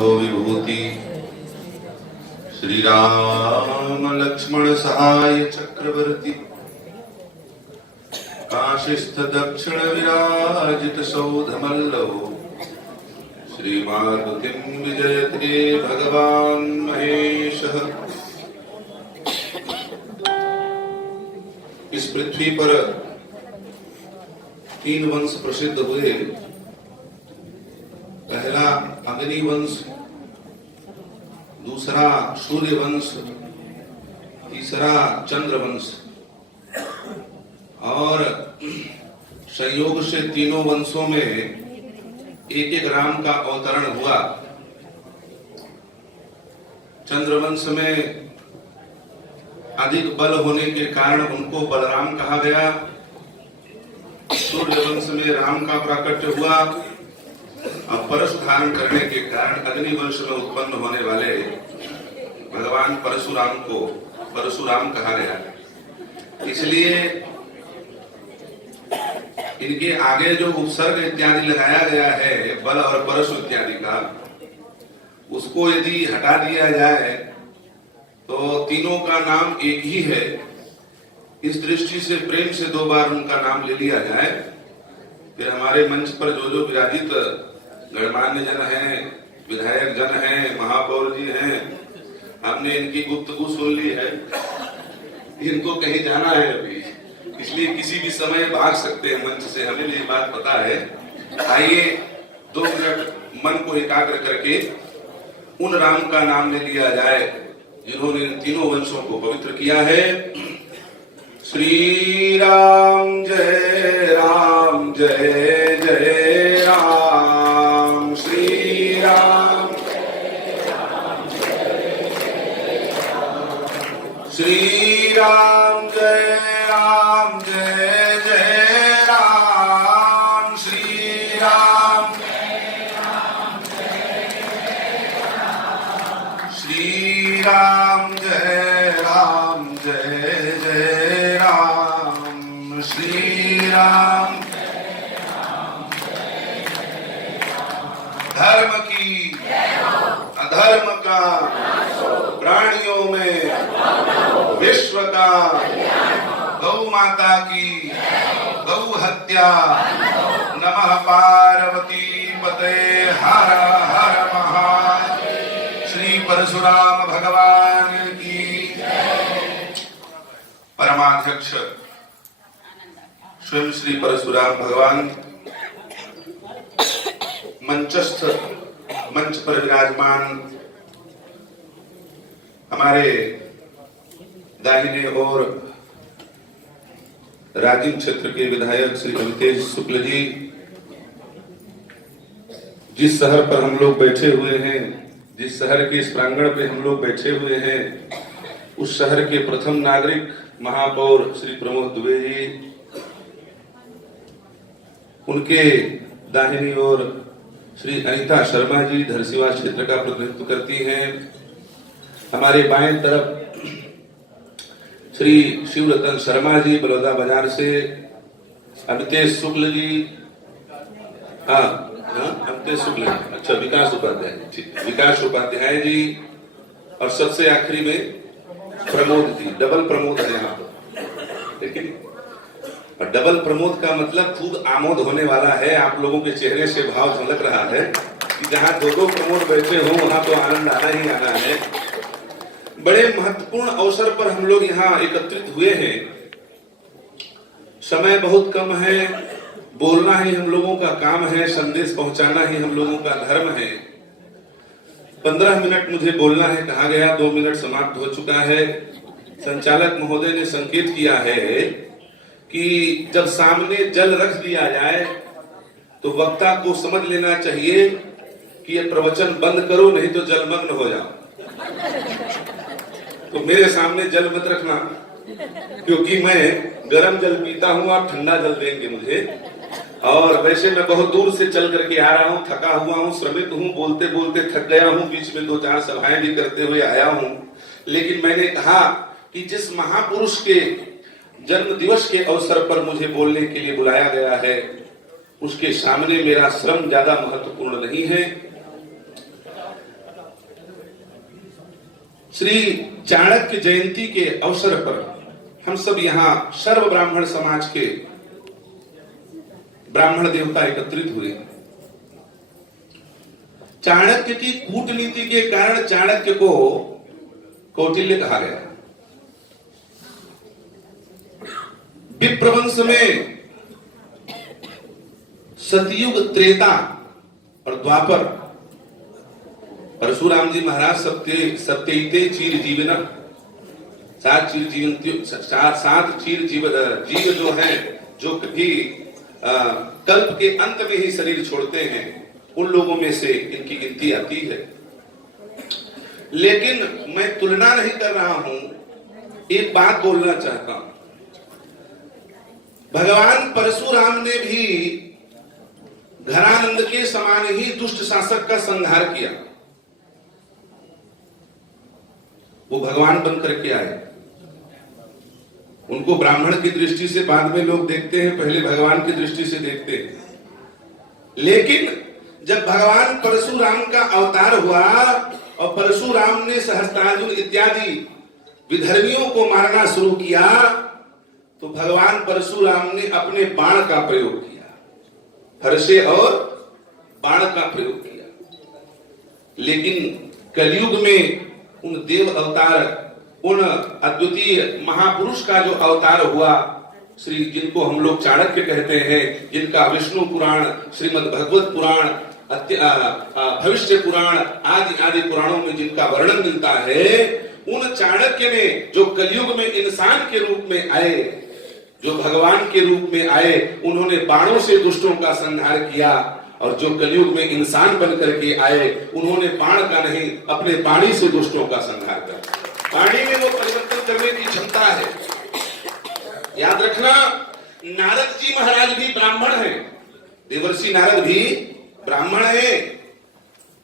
विभूति श्री राम लक्ष्मण सहाय चक्रवर्ती काशीस्थ दक्षिण विराजित सौधमल्लभो श्री मारुतिं विजयते भगवान महेशः। इस पृथ्वी पर 3 वंश प्रसिद्ध हुए। पहला अग्नि वंश, दूसरा सूर्य वंश, तीसरा चंद्र वंश। और संयोग से तीनों वंशों में एक एक राम का अवतरण हुआ। चंद्रवंश में अधिक बल होने के कारण उनको बलराम कहा गया। सूर्य वंश में राम का प्राकट्य हुआ। अब परशु धारण करने के कारण अग्नि वंश में उत्पन्न होने वाले भगवान परशुराम को परशुराम कहा गया। इसलिए इनके आगे जो उपसर्ग इत्यादि लगाया गया है बल और परशु इत्यादि का, उसको यदि हटा दिया जाए तो तीनों का नाम एक ही है। इस दृष्टि से प्रेम से 2 बार उनका नाम ले लिया जाए। फिर हमारे मंच पर जो विराजित गणमान्य जन हैं, विधायक जन हैं, महापौर जी हैं, हमने इनकी गुफ्तगू सुन ली है। इनको कहीं जाना है अभी, इसलिए किसी भी समय भाग सकते हैं मंच से, हमें ये बात पता है। आइए 2 मिनट मन को एकाग्र करके उन राम का नाम ले लिया जाए जिन्होंने इन तीनों वंशों को पवित्र किया है। श्री राम जय राम जय जय राम। श्री राम श्री राम जय राम जय जय राम। श्री राम श्री राम जय राम जय जय राम। श्री राम धर्म की अधर्म का प्राणियों में विश्व का गौ माता की गौ हत्या। नमः पार्वती पते हर हर महादेव। श्री परशुराम भगवान की। परमाध्यक्ष स्वयं श्री परशुराम भगवान मंचस्थ मंच पर विराजमान हमारे दाहिने ओर राजीव क्षेत्र के विधायक श्री अमितेश शुक्ल जी, जिस शहर पर हम लोग बैठे हुए हैं, जिस शहर के इस प्रांगण पे हम लोग बैठे हुए हैं, उस शहर के प्रथम नागरिक महापौर श्री प्रमोद दुबे जी, उनके दाहिनी ओर श्री अनीता शर्मा जी धरसीवास क्षेत्र का प्रतिनिधित्व करती हैं। हमारे बाएं तरफ श्री शिवरतन शर्मा जी बलौदा बाजार से, अमितेश शुक्ल जी, अमितेश शुक्ल, अच्छा विकास उपाध्याय, ठीक, विकास उपाध्याय जी, और सबसे आखिरी में प्रमोद जी। डबल प्रमोद है यहाँ पर, लेकिन और डबल प्रमोद का मतलब खूब आमोद होने वाला है। आप लोगों के चेहरे से भाव झलक रहा है कि जहाँ 2 प्रमोद बैठे हो वहां तो आनंद आना ही आना है। बड़े महत्वपूर्ण अवसर पर हम लोग यहाँ एकत्रित हुए हैं। समय बहुत कम है, बोलना ही हम लोगों का काम है, संदेश पहुंचाना ही हम लोगों का धर्म है। 15 मिनट मुझे बोलना है कहा गया, 2 मिनट समाप्त हो चुका है। संचालक महोदय ने संकेत किया है कि जब सामने जल रख दिया जाए तो वक्ता को समझ लेना चाहिए कि ये प्रवचन बंद करो, नहीं तो जलमग्न हो जाओ। तो मेरे सामने जल मत रखना, क्योंकि मैं गर्म जल पीता हूं, आप ठंडा जल देंगे मुझे। और वैसे मैं बहुत दूर से चल करके आ रहा हूं, थका हुआ हूं, श्रमित हूं, बोलते बोलते थक गया हूं, बीच में 2-4 सभाएं भी करते हुए आया हूं। लेकिन मैंने कहा कि जिस महापुरुष के जन्म दिवस के अवसर पर मुझे बोलने के लिए बुलाया गया है, उसके सामने मेरा श्रम ज्यादा महत्वपूर्ण नहीं है। श्री चाणक्य जयंती के अवसर पर हम सब यहाँ सर्व ब्राह्मण समाज के ब्राह्मण देवता एकत्रित हुए। चाणक्य की कूटनीति के कारण चाणक्य को कौटिल्य कहा गया। विप्रवंश में सतयुग, त्रेता और द्वापर, परशुराम जी महाराज सत्यते चीर जीवन, सात चीर जीव जो है, जो कभी कल्प के अंत में ही शरीर छोड़ते हैं, उन लोगों में से इनकी गिनती आती है। लेकिन मैं तुलना नहीं कर रहा हूं, एक बात बोलना चाहता हूं। भगवान परशुराम ने भी घरानंद के समान ही दुष्ट शासक का संहार किया। वो भगवान बनकर के आए। उनको ब्राह्मण की दृष्टि से बाद में लोग देखते हैं, पहले भगवान की दृष्टि से देखते हैं। लेकिन जब भगवान परशुराम का अवतार हुआ और परशुराम ने सहस्त्रार्जुन इत्यादि विधर्मियों को मारना शुरू किया, तो भगवान परशुराम ने अपने बाण का प्रयोग किया, फरसे और बाण का प्रयोग किया। लेकिन कलयुग में उन देव अवतार, उन अद्वितीय महापुरुष का जो अवतार हुआ, श्री जिनको हम लोग चाणक्य कहते हैं, जिनका विष्णु पुराण, श्रीमद् भगवत पुराण, भविष्य पुराण आदि आदि पुराणों में जिनका वर्णन मिलता है, उन चाणक्य ने जो कलयुग में इंसान के रूप में आए, जो भगवान के रूप में आए, उन्होंने बाणों से दुष्टों का संहार किया। और जो कलयुग में इंसान बनकर के आए, उन्होंने बाण का नहीं, अपने वाणी से दुष्टों का संहार किया। वाणी में वो परिवर्तन करने की क्षमता है। याद रखना, नारद जी महाराज भी ब्राह्मण हैं, देवर्षि नारद भी ब्राह्मण है।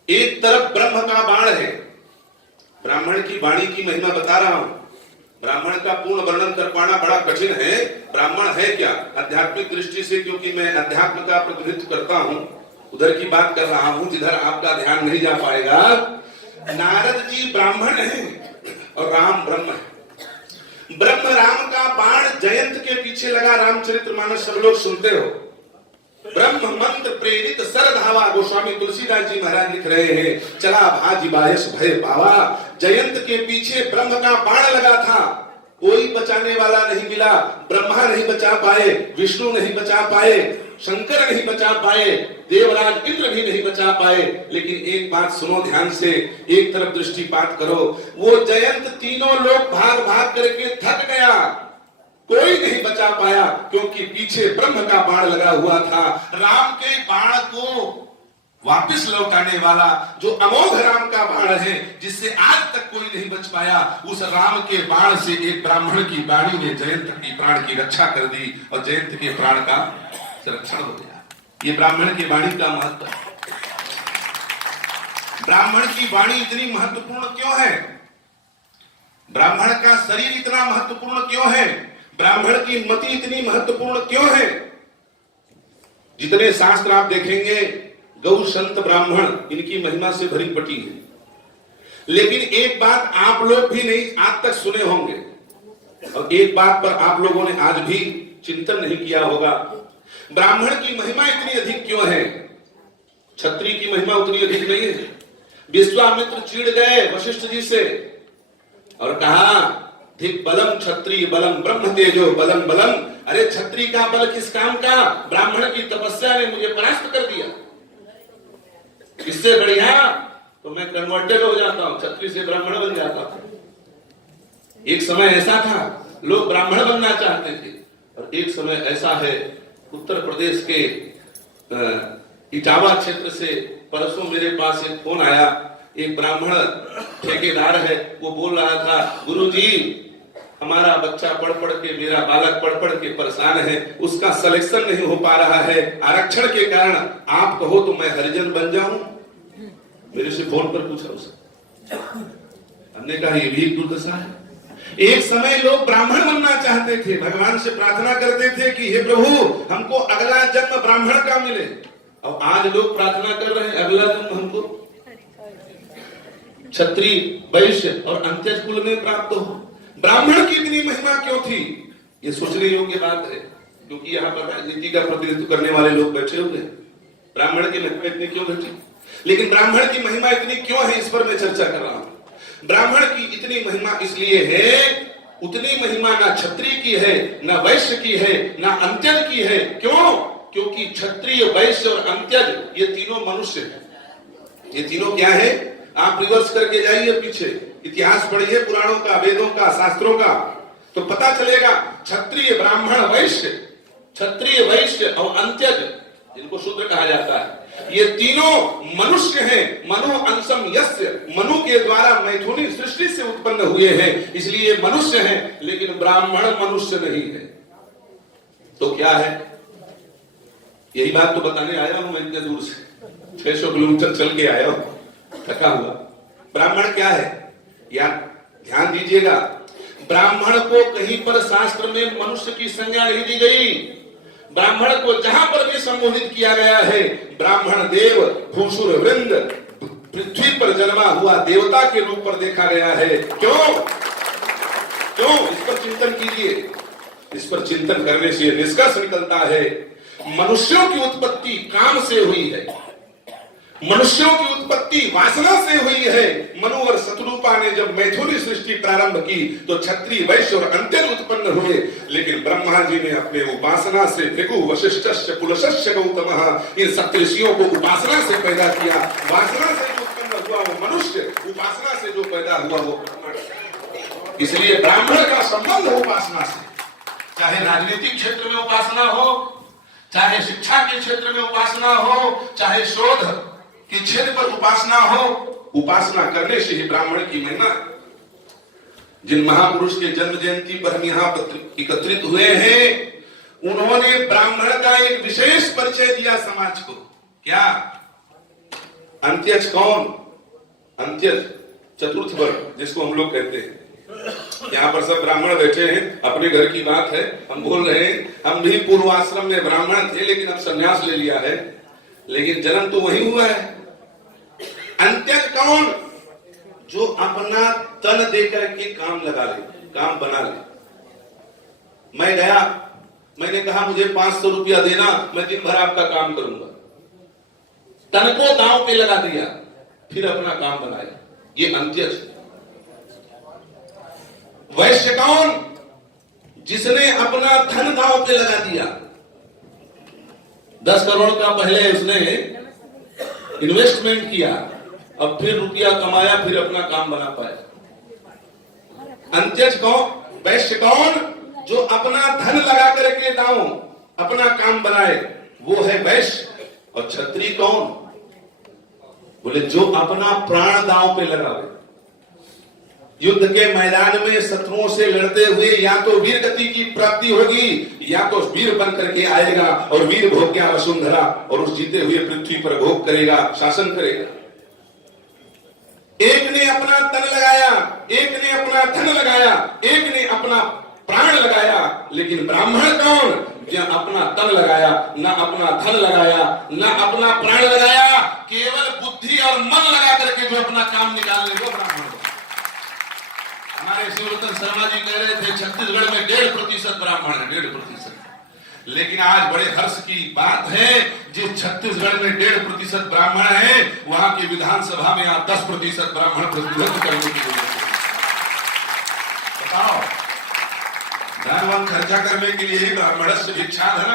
एक तरफ ब्रह्म का बाण है। ब्राह्मण की वाणी की महिमा बता रहा हूं। ब्राह्मण का पूर्ण वर्णन कर पाना बड़ा कठिन है। ब्राह्मण है क्या आध्यात्मिक दृष्टि से, क्योंकि मैं अध्यात्म का प्रतिनिधित्व करता हूं, उधर की बात कर रहा हूं जिधर आपका ध्यान नहीं जा पाएगा। नारद जी ब्राह्मण हैं और राम ब्रह्म है। ब्रह्म राम का बाण जयंत के पीछे लगा। रामचरितमानस सब लोग सुनते हो। ब्रह्म मंत्र प्रेरित सर धावा, गोस्वामी तुलसीदास जी महाराज लिख रहे हैं, चला भाजी बायस भय पावा। जयंत के पीछे ब्रह्म का बाण लगा था, कोई बचाने वाला नहीं मिला। ब्रह्मा नहीं बचा पाए, विष्णु नहीं बचा पाए, शंकर नहीं बचा पाए, देवराज इंद्र भी नहीं बचा पाए। लेकिन एक बात सुनो ध्यान से, एक तरफ दृष्टिपात करो। वो जयंत तीनों लोग भाग भाग करके थक गया, कोई नहीं बचा पाया, क्योंकि पीछे ब्रह्म का बाण लगा हुआ था। राम के बाण को वापस लौटाने वाला जो अमोघ राम का बाण है, जिससे आज तक कोई नहीं बच पाया, उस राम के बाण से एक ब्राह्मण की वाणी ने जयंत की प्राण की रक्षा कर दी और जयंत के प्राण का संरक्षण हो गया। ये ब्राह्मण की वाणी का महत्व है। ब्राह्मण की वाणी इतनी महत्वपूर्ण क्यों है? ब्राह्मण का शरीर इतना महत्वपूर्ण क्यों है? ब्राह्मण की मति इतनी महत्वपूर्ण क्यों है? जितने शास्त्र आप देखेंगे, गौ संत ब्राह्मण, इनकी महिमा से भरी पटी है। लेकिन एक बात आप लोग भी नहीं आज तक सुने होंगे, और एक बात पर आप लोगों ने आज भी चिंतन नहीं किया होगा। ब्राह्मण की महिमा इतनी अधिक क्यों है? क्षत्रिय की महिमा उतनी अधिक नहीं है। विश्वामित्र चिढ़ गए वशिष्ठ जी से और कहा, धिक बलम क्षत्रिय बलम ब्रह्म तेजो बलम बलम। अरे क्षत्रिय का बल किस काम का? ब्राह्मण की तपस्या ने मुझे परास्त कर दिया। इससे बढ़िया तो मैं कन्वर्टेड हो जाता हूं, क्षत्रिय से ब्राह्मण बन जाता था। एक समय ऐसा था, लोग ब्राह्मण बनना चाहते थे, और एक समय ऐसा है, उत्तर प्रदेश के इटावा क्षेत्र से परसों मेरे पास एक फोन आया। एक ब्राह्मण ठेकेदार है, वो बोल रहा था, गुरुजी हमारा बच्चा पढ़ पढ़ के, मेरा बालक पढ़ पढ़ के परेशान है, उसका सिलेक्शन नहीं हो पा रहा है आरक्षण के कारण, आप कहो तो मैं हरिजन बन जाऊं। मेरे से फोन पर पूछा उसने। हमने कहा ये भी एक दुर्दशा है। एक समय लोग ब्राह्मण बनना चाहते थे, भगवान से प्रार्थना करते थे कि हे प्रभु हमको अगला जन्म ब्राह्मण का मिले, और आज लोग प्रार्थना कर रहे हैं अगला जन्म हमको क्षत्रिय, वैश्य और अंत्यज कुल में प्राप्त हो। ब्राह्मण की इतनी महिमा क्यों थी, ये सोचने योग्य बात है, क्योंकि यहाँ पर राजनीति का प्रतिनिधित्व करने वाले लोग बैठे हुए हैं। ब्राह्मण की महिमा इतनी क्यों घटी, लेकिन ब्राह्मण की महिमा इतनी क्यों है, इस पर मैं चर्चा कर रहा हूं। ब्राह्मण की इतनी महिमा इसलिए है, उतनी महिमा ना क्षत्रिय की है, ना वैश्य की है, ना अंत्यज की है। क्यों? क्योंकि क्षत्रिय, वैश्य और अंत्यज ये तीनों मनुष्य हैं। ये तीनों क्या है? आप रिवर्स करके जाइए पीछे, इतिहास पढ़िए पुराणों का, वेदों का, शास्त्रों का, तो पता चलेगा क्षत्रिय, ब्राह्मण, वैश्य, क्षत्रिय, वैश्य और अंत्यज, जिनको शूद्र कहा जाता है, ये तीनों मनुष्य हैं। मनु अंशम यस्य, मनु के द्वारा मैथुनी सृष्टि से उत्पन्न हुए हैं, इसलिए मनुष्य हैं। लेकिन ब्राह्मण मनुष्य नहीं है। तो क्या है? यही बात तो बताने आया हूं मैं इतने दूर से, 600 किलोमीटर चल के आया हूं, थका हुआ। ब्राह्मण क्या है? या ध्यान दीजिएगा, ब्राह्मण को कहीं पर शास्त्र में मनुष्य की संज्ञा नहीं दी गई। ब्राह्मण को जहां पर भी संबोधित किया गया है, ब्राह्मण देव, भूसुर वृंद, पृथ्वी पर जन्मा हुआ देवता के रूप पर देखा गया है। क्यों? इस पर चिंतन कीजिए। इस पर चिंतन करने से निष्कर्ष निकलता है, मनुष्यों की उत्पत्ति काम से हुई है, मनुष्यों की उत्पत्ति वासना से हुई है। मनु और शतरूपा ने जब मैथुनी सृष्टि प्रारंभ की तो क्षत्रिय, वैश्य और अंत्यज उत्पन्न हुए। लेकिन ब्रह्मा जी ने अपने उपासना से भृगु, वशिष्ठस्य, पुलस्त्य, गौतमः, इन सप्तऋषियों को उपासना से पैदा किया। वासना से जो उत्पन्न हुआ वो मनुष्य, उपासना से जो पैदा हुआ वो ब्राह्मण। इसलिए ब्राह्मण का संबंध उपासना से, चाहे राजनीतिक क्षेत्र में उपासना हो, चाहे शिक्षा के क्षेत्र में उपासना हो, चाहे शोध के क्षेत्र पर उपासना हो, उपासना करने से ही ब्राह्मण की महिमा। जिन महापुरुष के जन्म जयंती पर हम यहाँ एकत्रित हुए हैं, उन्होंने ब्राह्मण का एक विशेष परिचय दिया समाज को। क्या? अंत्यज कौन? अंत्यज चतुर्थ वर्ग, जिसको हम लोग कहते हैं। यहाँ पर सब ब्राह्मण बैठे हैं, अपने घर की बात है, हम बोल रहे हैं। हम भी पूर्वाश्रम में ब्राह्मण थे, लेकिन अब संन्यास ले लिया है, लेकिन जन्म तो वही हुआ है। अंत्यज कौन? जो अपना तन देकर के काम लगा ले, काम बना ले। मैं गया, मैंने कहा मुझे 500 रुपया देना, मैं दिन भर आपका काम करूंगा। तन को दांव पे लगा दिया, फिर अपना काम बनाया, ये अंत्यज। वैश्य कौन? जिसने अपना धन दांव पे लगा दिया। 10 करोड़ का पहले उसने इन्वेस्टमेंट किया, अब फिर रुपया कमाया, फिर अपना काम बना पाया। अंत्यज कौन? वैश्य कौन? जो अपना धन लगा करके दांव अपना काम बनाए, वो है वैश्य। और क्षत्रिय कौन? बोले जो अपना प्राण दांव पे लगावे। युद्ध के मैदान में शत्रुओं से लड़ते हुए या तो वीर गति की प्राप्ति होगी, या तो वीर बन करके आएगा और वीर भोग्या वसुंधरा, और उस जीते हुए पृथ्वी पर भोग करेगा, शासन करेगा। एक ने अपना तन लगाया, एक ने अपना धन लगाया, एक ने अपना प्राण लगाया। लेकिन ब्राह्मण कौन? जो अपना तन लगाया, ना अपना धन लगाया, ना अपना प्राण लगाया, केवल बुद्धि और मन लगा करके जो अपना काम निकाल ले, वो ब्राह्मण। हमारे शिवरतन शर्मा जी कह रहे थे छत्तीसगढ़ में 1.5% ब्राह्मण है, 1.5%। लेकिन आज बड़े हर्ष की बात है, जिस छत्तीसगढ़ में 1.5% ब्राह्मण है, वहां की विधानसभा में आप 10% ब्राह्मण प्रतिनिधित्व करने की जरूरत है। बताओ, धन खर्चा करने के लिए ही ब्राह्मण से भिक्षा धन।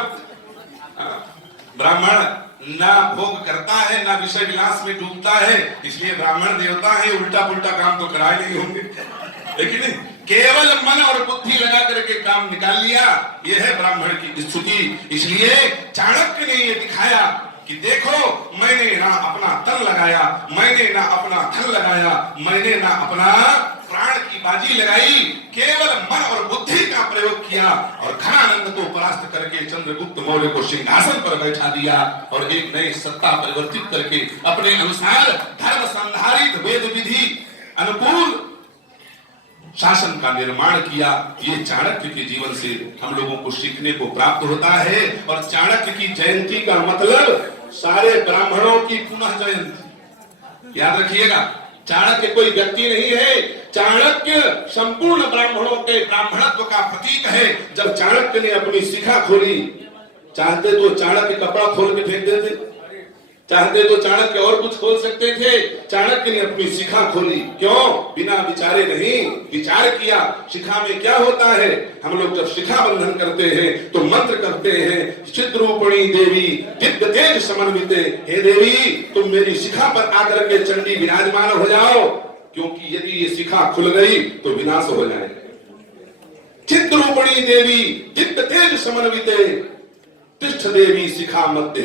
ब्राह्मण ना भोग करता है, ना विषय विलास में डूबता है, इसलिए ब्राह्मण देवता है। उल्टा पुल्टा काम तो कराए नहीं होंगे, लेकिन केवल मन और बुद्धि लगा करके काम निकाल लिया, यह है ब्राह्मण की स्थिति। इसलिए चाणक्य ने यह दिखाया कि देखो, मैंने ना अपना तन लगाया, मैंने ना अपना धन लगाया, मैंने ना अपना प्राण की बाजी लगाई, केवल मन और बुद्धि का प्रयोग किया और घनानंद को परास्त करके चंद्रगुप्त मौर्य को सिंहासन पर बैठा दिया और एक नई सत्ता परिवर्तित करके अपने अनुसार धर्म संधारित वेद विधि अनुकूल शासन का निर्माण किया। ये चाणक्य के जीवन से हम लोगों को सीखने को प्राप्त होता है। और चाणक्य की जयंती का मतलब सारे ब्राह्मणों की पुनः जयंती। याद रखिएगा, चाणक्य कोई व्यक्ति नहीं है, चाणक्य संपूर्ण ब्राह्मणों के ब्राह्मणत्व का प्रतीक है। जब चाणक्य ने अपनी शिखा खोली, चाहते तो चाणक्य कपड़ा खोल के फेंक देते, चाहते तो चाणक्य और कुछ खोल सकते थे, चाणक्य ने अपनी शिखा खोली। क्यों? बिना विचारे नहीं, विचार किया। शिखा में क्या होता है? हम लोग जब शिखा बंधन करते हैं तो मंत्र करते हैं, चिद्रूपणी देवी दिव्य तेज समन्विते, हे देवी तुम मेरी शिखा पर आकर के चंडी विराजमान हो जाओ, क्योंकि यदि ये शिखा खुल गई तो विनाश हो जाएगा। चिद्रूपणी देवी दिव्य तेज समन्विते तिष्ठ देवी शिखा मध्य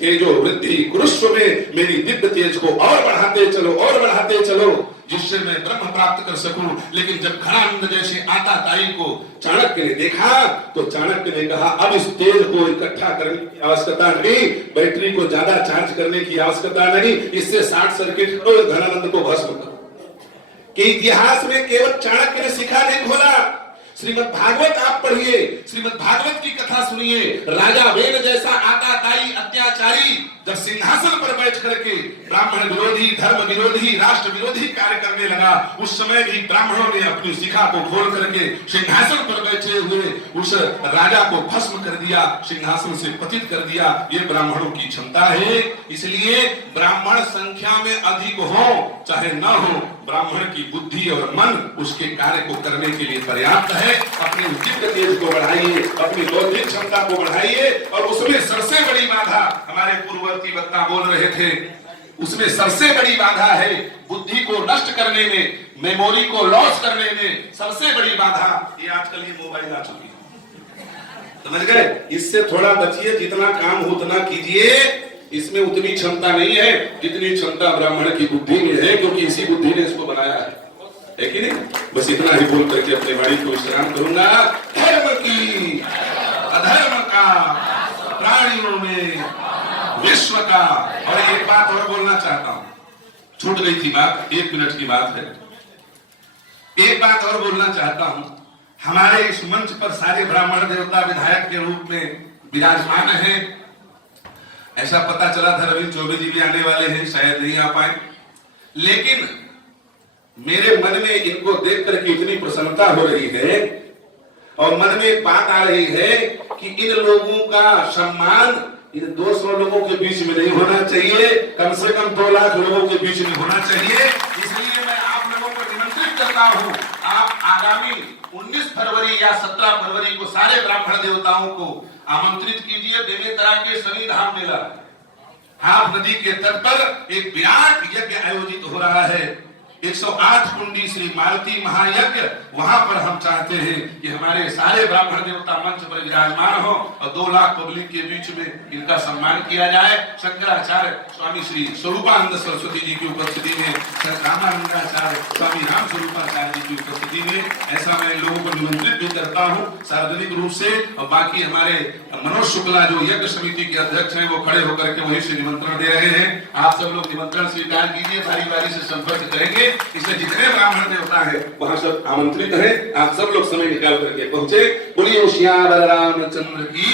तेजो वृद्धि कुरुस्व में, मेरी दिव्य तेज को और बढ़ाते चलो और बढ़ाते चलो, जिससे मैं ब्रह्म प्राप्त कर सकूं। लेकिन जब घनानंद जैसे आताताई को चाणक्य ने देखा तो चाणक्य ने कहा अब इस तेज को इकट्ठा करने की आवश्यकता नहीं, बैटरी को ज्यादा चार्ज करने की आवश्यकता नहीं, इससे शॉर्ट सर्किट करो, घनानंद को भस्म करो। कि इतिहास में केवल चाणक्य ने शिखा नहीं खोला। श्रीमद् भागवत आप पढ़िए, श्रीमद् भागवत की कथा सुनिए। राजा वेद जैसा आताताई अत्याचारी जब सिंहासन पर बैठ करके ब्राह्मण विरोधी, धर्म विरोधी, राष्ट्र विरोधी कार्य करने लगा, उस समय भी ब्राह्मणों ने अपनी शिखा को खोल करके सिंहासन पर बैठे हुए उस राजा को भस्म कर दिया, सिंहासन से पतित कर दिया। ये ब्राह्मणों की क्षमता है। इसलिए ब्राह्मण संख्या में अधिक हो चाहे न हो, ब्राह्मण की बुद्धि और मन उसके कार्य को करने के लिए पर्याप्त है। अपने दिव्य तेज को बढ़ाइए, अपनी बौद्धिक क्षमता को बढ़ाइए। और उसमें सबसे बड़ी बाधा, हमारे पूर्ववर्ती वक्ता बोल रहे थे, उसमें सबसे बड़ी बाधा है बुद्धि को नष्ट करने में, मेमोरी को लॉस करने में सबसे बड़ी बाधा ये आजकल ये मोबाइल आ चुकी है। समझ गए? इससे थोड़ा बचिए, जितना काम हो उतना कीजिए। इसमें उतनी क्षमता नहीं है जितनी क्षमता ब्राह्मण की बुद्धि में है, क्योंकि इसी बुद्धि ने इसको बनाया है कि नहीं? बस इतना ही बोल करके अपने वाणी को विश्राम करूंगा। धर्म की अधर्म का प्राणियों में विश्व का। और एक बात और बोलना चाहता हूं, छूट गई थी बात, 1 मिनट की बात है। एक बात और बोलना चाहता हूं, हमारे इस मंच पर सारे ब्राह्मण देवता विधायक के रूप में विराजमान है। ऐसा पता चला था रविंद्र चौबे जी भी आने वाले हैं, शायद नहीं आ पाए, लेकिन मेरे मन में इनको देख करके इतनी प्रसन्नता हो रही है और मन में एक बात आ रही है कि इन लोगों का सम्मान इन 200 लोगों के बीच में नहीं होना चाहिए, कम से कम 2 लाख लोगों के बीच में होना चाहिए। इसलिए मैं आप लोगों को निमंत्रित करता हूं, आप आगामी 19 फरवरी या 17 फरवरी को सारे ब्राह्मण देवताओं को आमंत्रित कीजिए। बेमेतरा के शनि धाम मेला, हाथ नदी के तट पर एक विराट यज्ञ आयोजित हो रहा है। 108 कुंडी श्री मारुति महायज्ञ, वहां पर हम चाहते हैं कि हमारे सारे ब्राह्मण देवता मंच पर विराजमान हो और 2 लाख पब्लिक के बीच में इनका सम्मान किया जाए। शंकराचार्य स्वामी श्री स्वरूपानंद सरस्वती जी की उपस्थिति में, रामानंदाचार्य स्वामी राम स्वरूपाचार्य जी की उपस्थिति में, ऐसा मैं लोगों को निमंत्रित भी करता हूँ सार्वजनिक रूप से। और बाकी हमारे मनोज शुक्ला जो यज्ञ समिति के अध्यक्ष हैं, वो खड़े होकर के वहीं से निमंत्रण दे रहे हैं। आप सब लोग निमंत्रण स्वीकार कीजिए, बारी बारी से संपर्क करेंगे। इसमें जितने ब्राह्मण देवता है वहां सब आमंत्रित हैं। आप सब लोग समय निकाल करके पहुंचे। बोलिए श्याम रामचंद्र की।